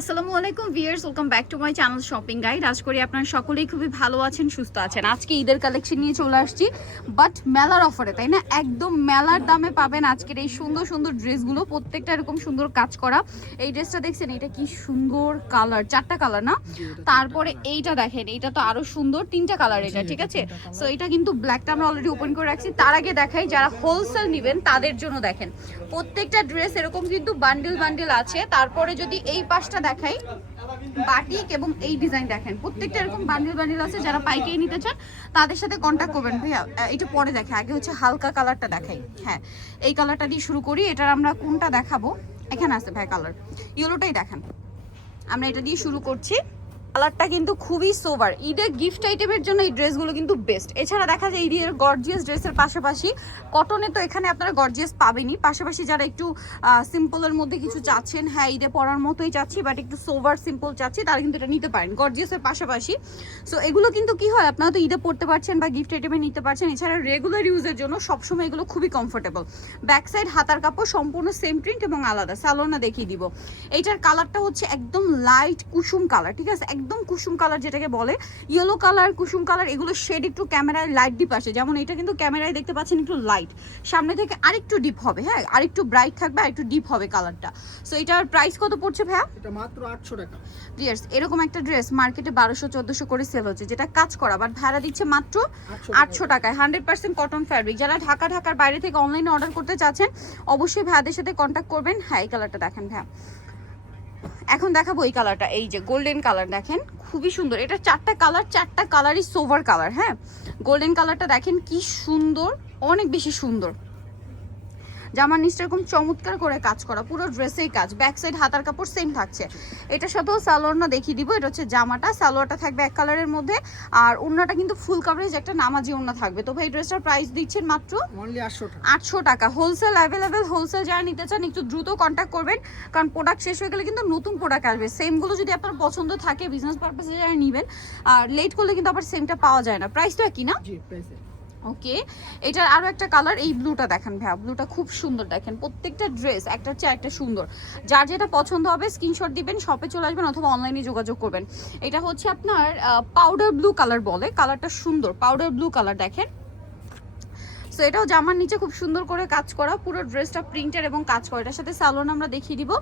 আসসালামু আলাইকুম viewers welcome back to my channel shopping guide. আজ করি আপনারা সকলেই খুবই ভালো আছেন সুস্থ আছেন। আজকে ঈদের কালেকশন নিয়ে চলে আসছি বাট মেলার অফারে তাই না? একদম মেলার দামে পাবেন আজকের এই সুন্দর সুন্দর ড্রেসগুলো। প্রত্যেকটা এরকম সুন্দর কাজ করা। এই ড্রেসটা দেখছেন এটা কি সুন্দর কালার চারটা কালার না? তারপরে এইটা দেখেন এইটা তো আরও সুন্দর তিনটা কালার এটা ঠিক আছে? সো এটা কিন্তু ব্ল্যাকটা আমরা অলরেডি ওপেন করে রাখছি। তার আগে দেখাই যারা হোলসেল নেবেন তাদের জন্য দেখেন। প্রত্যেকটা ড্রেস এরকম কিন্তু বান্ডিল বান্ডিল আছে। তারপরে যদি এই পাশটা দেখাই। বাটিক এবং এই ডিজাইন দেখেন, প্রত্যেকটা এরকম বান্ডিল বান্ডিল আছে, যারা পাইকারি নিতে চান, তাদের সাথে কন্ট্যাক্ট করবেন। ভাইয়া এটা পরে দেখে, আগে হচ্ছে হালকা কালারটা দেখাই। হ্যাঁ এই কালারটা দিয়ে শুরু করি, এটার আমরা কোনটা দেখাবো? এখানে আছে ভাই কালার ইয়েলোটাই দেখেন। আমরা এটা দিয়ে শুরু করছি। কালারটা কিন্তু খুবই সোবার। ঈদের গিফট আইটেমের জন্য এই ড্রেসগুলো কিন্তু বেস্ট এছাড়া দেখা যায় ঈদের গর্জিয়াস ড্রেসের পাশাপাশি কটনে তো এখানে আপনারা গর্জিয়াস পাবেনই। পাশাপাশি যারা একটু সিম্পলের মধ্যে কিছু চাচ্ছেন হ্যাঁ ঈদে পরার মতোই চাচ্ছি বাট একটু সোভার সিম্পল চাচ্ছি, তারা কিন্তু এটা নিতে পারেন। গর্জিয়াসের পাশাপাশি। সো এগুলো কিন্তু কি হয়, আপনারা তো ঈদে পড়তে পারছেন বা গিফট আইটেমে নিতে পারছেন। এছাড়া রেগুলার ইউজের জন্য সবসময় এগুলো খুবই কমফোর্টেবল ব্যাক সাইড হাতার কাপড় সম্পূর্ণ সেম প্রিন্ট এবং আলাদা। সালোনা দেখিয়ে দিব। এইটার কালারটা হচ্ছে একদম লাইট কুসুম কালার ঠিক আছে? একদম কুসুম কালার যেটাকে বলে ইয়েলো কালার কুসুম কালার এগুলো শেড একটু ক্যামেরায় লাইট ডিপ আসে। যেমন এটা কিন্তু ক্যামেরায় দেখতে পাচ্ছেন একটু লাইট সামনে থেকে আরেকটু ডিপ হবে হ্যাঁ? আরেকটু ব্রাইট থাকবে আর একটু ডিপ হবে কালারটা। সো এটার প্রাইস কত পড়ছে ভাইয়া? এটা মাত্র আটশো টাকা। প্রিয়ার্স এরকম একটা ড্রেস মার্কেটে বারোশো চোদ্দশো করে সেল হচ্ছে যেটা কাজ করা। বাট ভাড়া দিচ্ছে মাত্র আটশো টাকায়। হান্ড্রেড পার্সেন্ট কটন ফ্যাব্রিক যারা ঢাকা ঢাকার বাইরে থেকে অনলাইনে অর্ডার করতে চাচ্ছেন অবশ্যই ভাইয়াদের সাথে কন্ট্যাক্ট করবেন। হ্যাঁ এই কালারটা দেখেন ভাইয়া। এখন দেখাবো এই কালারটা, এই যে গোল্ডেন কালার দেখেন, খুবই সুন্দর। এটা চারটা কালার চারটা কালারই সোভার কালার হ্যাঁ? গোল্ডেন কালারটা দেখেন কি সুন্দর, অনেক বেশি সুন্দর। জামার নিচটা এরকম চমৎকার করে কাজ করা পুরো ড্রেসেই কাজ ব্যাক সাইড হাতার কাপড় সেম থাকছে। এটার সাথেও সালোয়ারটা দেখিয়ে দিব এটা হচ্ছে জামাটা সালোয়ারটা থাকবে এক কালারের মধ্যে আর ওড়নাটা কিন্তু ফুল কাভারেজ একটা নামাজি ওড়না থাকবে। তো ভাই ড্রেসটার প্রাইস দিচ্ছেন মাত্র আটশো টাকা। আটশো টাকা। হোলসেল অ্যাভেলেবেল হোলসেল যারা নিতে চান একটু দ্রুত কন্ট্যাক্ট করবেন কারণ প্রোডাক্ট শেষ হয়ে গেলে কিন্তু নতুন প্রোডাক্ট আসবে। সেমগুলো যদি আপনার পছন্দ থাকে বিজনেস পারপাসে যারা নেবেন আর লেট করলে কিন্তু আবার সেমটা পাওয়া যায় না। প্রাইস তো একই না? জি প্রাইসে ওকে এটার আরও একটা কালার এই ব্লুটা দেখেন ভাইয়া। ব্লুটা খুব সুন্দর দেখেন। প্রত্যেকটা ড্রেস একটা চেয়ে একটা সুন্দর। যার যেটা পছন্দ হবে স্ক্রিনশট দিবেন শপে চলে আসবেন অথবা অনলাইনে যোগাযোগ করবেন। এটা হচ্ছে আপনার পাউডার ব্লু কালার বলে। কালারটা সুন্দর পাউডার ব্লু কালার দেখেন। সো এটাও জামার নিচে খুব সুন্দর করে কাজ করা পুরো ড্রেসটা প্রিন্টের এবং কাজ করা। এটার সাথে স্যালোন আমরা দেখিয়ে দিব।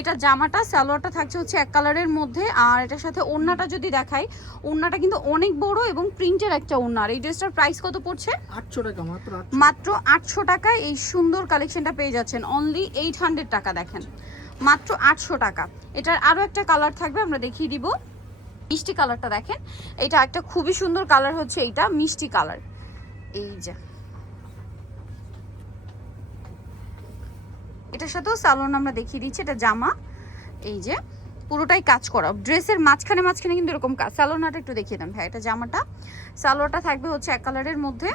এটা জামাটা স্যালোয়ারটা থাকছে হচ্ছে এক কালারের মধ্যে। আর এটার সাথে ওড়নাটা যদি দেখাই ওড়নাটা কিন্তু অনেক বড় এবং প্রিন্টের একটা ওড়না। আর এই ড্রেসটার প্রাইস কত পড়ছে? আটশো টাকা মাত্র আটশো। মাত্র আটশো টাকায় এই সুন্দর কালেকশনটা পেয়ে যাচ্ছেন। অনলি এইট হান্ড্রেড টাকা দেখেন। মাত্র আটশো টাকা। এটার আরও একটা কালার থাকবে আমরা দেখিয়ে দিব। মিষ্টি কালারটা দেখেন। এটা একটা খুবই সুন্দর কালার হচ্ছে এইটা মিষ্টি কালার এই যে। এটার সাথেও সালোন আমরা দেখিয়ে দিচ্ছি এটা জামা। এই যে পুরোটাই কাজ করা। ড্রেসের মাঝখানে মাঝখানে কিন্তু এরকম কাজ। সালোনাটা একটু দেখিয়ে দেন ভাই এটা জামাটা। সালোয়ারটা থাকবে হচ্ছে এক কালারের মধ্যে।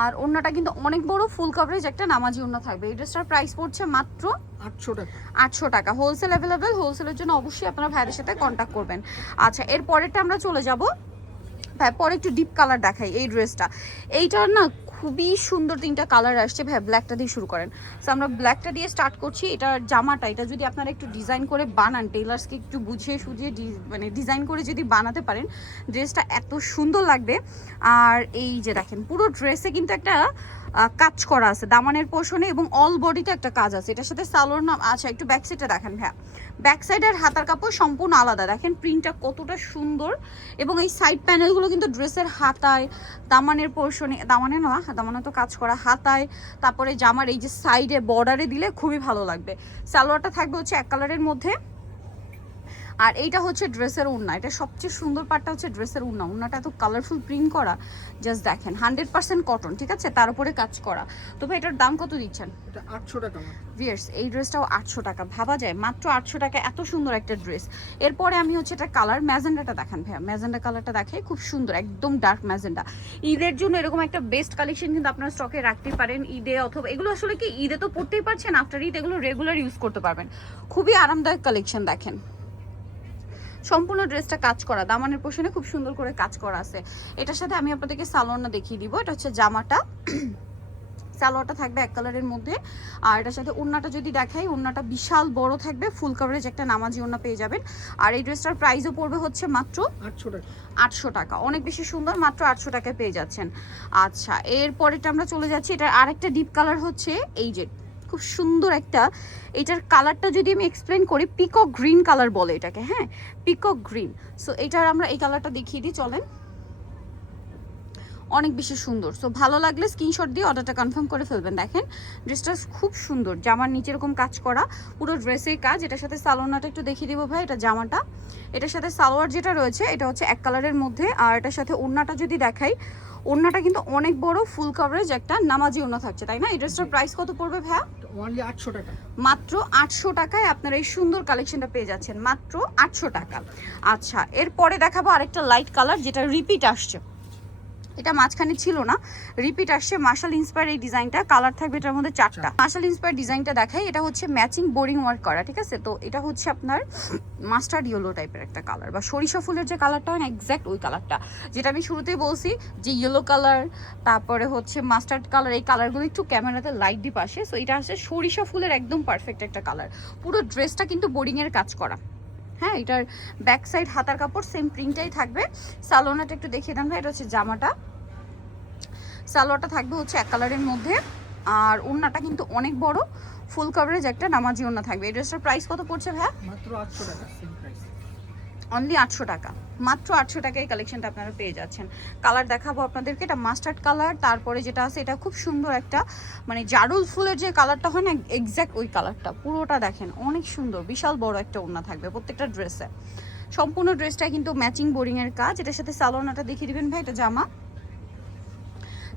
আর ওড়নাটা কিন্তু অনেক বড় ফুল কভারেজ একটা নামাজি ওড়না থাকবে। এই ড্রেসটার প্রাইস পড়ছে মাত্র আটশো টাকা। আটশো টাকা। হোলসেল অ্যাভেলেবেল হোলসেলের জন্য অবশ্যই আপনারা ভাইদের সাথে কন্ট্যাক্ট করবেন। আচ্ছা এর পরেরটা আমরা চলে যাব। ভাই পরে একটু ডিপ কালার দেখাই এই ড্রেসটা। এইটার না খুবই সুন্দর তিনটা কালার আসছে। ভাই ব্ল্যাকটা দিয়ে শুরু করেন। সো আমরা ব্ল্যাকটা দিয়ে স্টার্ট করছি। এটার জামাটা, এটা যদি আপনারা একটু ডিজাইন করে বানান টেলার্সকে একটু বুঝিয়ে সুঝিয়ে মানে ডিজাইন করে যদি বানাতে পারেন ড্রেসটা এত সুন্দর লাগবে। আর এই যে দেখেন, পুরো ড্রেসে কিন্তু একটা কাজ করা আছে। দামানের পোষণে এবং অল বডিতে একটা কাজ আছে। এটার সাথে সালোয়ার নাম আচ্ছা একটু ব্যাক সাইডটা দেখেন, ভাইয়া। ব্যাক সাইডের হাতার কাপড় সম্পূর্ণ আলাদা। দেখেন প্রিন্টটা কতটা সুন্দর। এবং এই সাইড প্যানেলগুলো কিন্তু ড্রেসের হাতায়, দামানের পোর্শনে দামানে না দামানে তো কাজ করা, হাতায়, তারপরে জামার এই যে সাইডে বর্ডারে দিলে খুবই ভালো লাগবে। সালোয়ারটা থাকবে হচ্ছে এক কালারের মধ্যে। আর এইটা হচ্ছে ড্রেসের উন্না। এটা সবচেয়ে সুন্দর পার্টটা হচ্ছে ড্রেসের উন্না। উন্নাটা এত কালারফুল প্রিন্ট করা জাস্ট দেখেন হান্ড্রেড পার্সেন্ট কটন ঠিক আছে? তার উপরে কাজ করা। তো ভাই এটার দাম কত দিচ্ছেন? এটা আটশো টাকা ভিয়ার্স এই ড্রেসটাও আটশো টাকা। ভাবা যায় মাত্র আটশো টাকা এত সুন্দর একটা ড্রেস। এরপরে আমি হচ্ছে এটা কালার ম্যাজেন্ডাটা দেখান ভাইয়া। ম্যাজেন্ডা কালারটা দেখে খুব সুন্দর একদম ডার্ক ম্যাজেন্ডা। ঈদের জন্য এরকম একটা বেস্ট কালেকশন কিন্তু আপনারা স্টকে রাখতে পারেন ঈদে অথবা এগুলো আসলে কি ঈদে তো পড়তেই পারছেন আফটার ঈদ এগুলো রেগুলার ইউজ করতে পারবেন। খুবই আরামদায়ক কালেকশন দেখেন। সম্পূর্ণ ড্রেসটা কাজ করা দামানের পোষণে খুব সুন্দর করে কাজ করা আছে। এটার সাথে আমি আপনাদেরকে সালোয়ারটা দেখিয়ে দিব এটা হচ্ছে জামাটা। সালোয়ারটা থাকবে এক কালারের মধ্যে আর এটার সাথে ওড়নাটা যদি দেখাই ওড়নাটা বিশাল বড় থাকবে ফুল কাভারেজ একটা নামাজি ওড়না পেয়ে যাবেন। আর এই ড্রেসটার প্রাইসও পড়বে হচ্ছে মাত্র আটশো টাকা। আটশো টাকা। অনেক বেশি সুন্দর মাত্র আটশো টাকায় পেয়ে যাচ্ছেন। আচ্ছা এরপরেটা আমরা চলে যাচ্ছি এটার আরেকটা ডিপ কালার হচ্ছে এই যে খুব সুন্দর একটা, এটার কালারটা যদি আমি এক্সপ্লেন করি পিকক গ্রিন কালার বলে এটাকে হ্যাঁ? পিকক গ্রিন সো এটার আমরা এই কালারটা দেখিয়ে দিই, চলেন। অনেক বেশি সুন্দর। সো ভালো লাগলে স্ক্রিনশট দিয়ে অর্ডারটা কনফার্ম করে ফেলবেন। দেখেন ড্রেসটা খুব সুন্দর। জামার নিচে এরকম কাজ করা, পুরো ড্রেসের কাজ। এটার সাথে সালোয়ারটা একটু দেখিয়ে দিব ভাই, এটা জামাটা। এটার সাথে সালোয়ার যেটা রয়েছে, এটা হচ্ছে এক কালারের মধ্যে। আর এটার সাথে ওড়নাটা যদি দেখাই ওড়নাটা কিন্তু অনেক বড় ফুল কভারেজ একটা নামাজি ওড়না থাকছে তাই না? এই ড্রেসটার প্রাইস কত পড়বে ভাইয়া? অনলি আটশো টাকা। মাত্র আটশো টাকায় আপনারা এই সুন্দর কালেকশনটা পেয়ে যাচ্ছেন মাত্র আটশো টাকা। আচ্ছা এরপরে দেখাবো আরেকটা লাইট কালার যেটা রিপিট আসছে। এটা মাঝখানে ছিল না। রিপিট আসছে মার্শাল ইন্সপায়ার এই ডিজাইনটা। কালার থাকবে এটার মধ্যে চারটা। মার্শাল ইন্সপায়ার ডিজাইনটা দেখাই। এটা হচ্ছে ম্যাচিং বোরিং ওয়ার্ক করা ঠিক আছে? তো এটা হচ্ছে আপনার মাস্টার্ড ইয়েলো টাইপের একটা কালার বা সরিষা ফুলের যে কালারটা হয় না এক্স্যাক্ট ওই কালারটা যেটা আমি শুরুতেই বলছি যে ইয়েলো কালার তারপরে হচ্ছে মাস্টার্ড কালার এই কালারগুলো একটু ক্যামেরাতে লাইট ডিপ আসে। সো এটা হচ্ছে সরিষা ফুলের একদম পারফেক্ট একটা কালার পুরো ড্রেসটা কিন্তু বোরিংয়ের কাজ করা। হ্যাঁ এটার ব্যাক সাইড হাতার কাপড় সেম প্রিন্টটাই থাকবে। সালোনাটা একটু দেখিয়ে দেন ভাই, এটা হচ্ছে জামাটা। সালোয়ারটা থাকবে হচ্ছে এক কালারের মধ্যে। আর ওড়নাটা কিন্তু অনেক বড় ফুল কভারেজ একটা নামাজি ওড়না থাকবে। এই ড্রেসটার প্রাইস কত পড়ছে ভাই মাত্র আটশো টাকা অনলি আটশো টাকা। মাত্র আটশো টাকায় কালেকশনটা আপনারা পেয়ে যাচ্ছেন। কালার দেখাবো আপনাদেরকে, এটা মাস্টার্ড কালার তারপরে যেটা আছে, এটা খুব সুন্দর একটা মানে জারুল ফুলের যে কালারটা হয় না এক্স্যাক্ট ওই কালারটা পুরোটা দেখেন, অনেক সুন্দর, বিশাল বড় একটা ওড়না থাকবে প্রত্যেকটা ড্রেসে সম্পূর্ণ ড্রেসটা কিন্তু ম্যাচিং বোরিংয়ের কাজ, এটার সাথে সালোনাটা দেখিয়ে দিবেন ভাই, এটা জামা।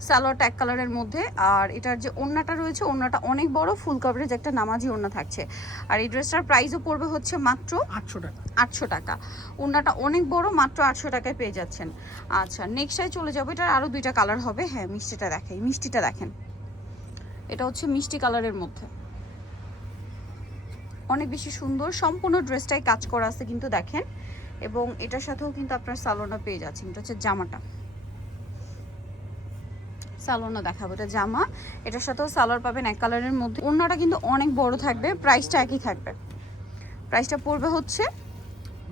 সালোয়ারটা এক কালারের মধ্যে। আর এটার যে ওড়নাটা রয়েছে ওড়নাটা অনেক বড় ফুল কভারেজ একটা নামাজি ওড়না থাকছে। আর এই ড্রেসটার প্রাইসও পড়বে হচ্ছে মাত্র আটশো টাকা। আটশো টাকা। ওড়নাটা অনেক বড় মাত্র আটশো টাকায় পেয়ে যাচ্ছেন। আচ্ছা নেক্সটায় চলে যাব। এটার আরও দুইটা কালার হবে। হ্যাঁ মিষ্টিটা দেখাই। মিষ্টিটা দেখেন। এটা হচ্ছে মিষ্টি কালারের মধ্যে। অনেক বেশি সুন্দর। সম্পূর্ণ ড্রেসটাই কাজ করা আছে কিন্তু দেখেন। এবং এটার সাথেও কিন্তু আপনার সালোনা পেয়ে যাচ্ছেন। এটা হচ্ছে জামাটা। সালোনা দেখাবো এটা জামা। এটার সাথেও সালোয়ার পাবেন এক কালারের মধ্যে। অন্যটা কিন্তু অনেক বড় থাকবে প্রাইসটা একই থাকবে। প্রাইসটা পড়বে হচ্ছে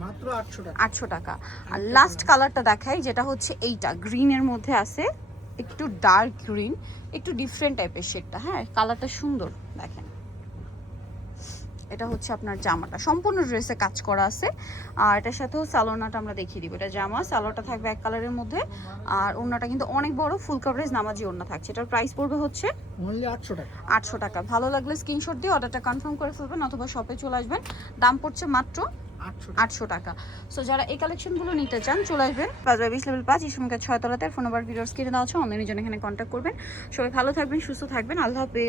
মাত্র আটশো টাকা। আটশো টাকা। আর লাস্ট কালারটা দেখাই যেটা হচ্ছে এইটা। গ্রিনের মধ্যে আছে একটু ডার্ক গ্রিন একটু ডিফারেন্ট টাইপের শেডটা হ্যাঁ কালারটা সুন্দর দেখেন। এটা হচ্ছে আপনার জামাটা। সম্পূর্ণ ড্রেসে কাজ করা আছে। আর এটার সাথেও সালোনাটা আমরা দেখিয়ে দিব। এটা জামা সালোয়ারটা থাকবে এক কালারের মধ্যে। আর ওড়নাটা কিন্তু অনেক বড় ফুল কভারেজ নামাজি ওড়না থাকছে। এটার প্রাইস পড়বে হচ্ছে আটশো টাকা। আটশো টাকা। ভালো লাগলে স্ক্রিনশট দিয়ে অর্ডারটা কনফার্ম করে ফেলবেন অথবা শপে চলে আসবেন। দাম পড়ছে মাত্র আটশো আটশো টাকা। সো যারা এই কালেকশনগুলো নিতে চান চলে আসবেন বাজার বিশ লেভেল পাঁচ ইসমুখের ছয় তলাতে। ফোন নাম্বার ভিডিওস কিনে দেওয়া আছে। অনলাইনের জন্য এখানে কন্ট্যাক্ট করবেন। সবাই ভালো থাকবেন সুস্থ থাকবেন। আল্লাহ হাফেজ।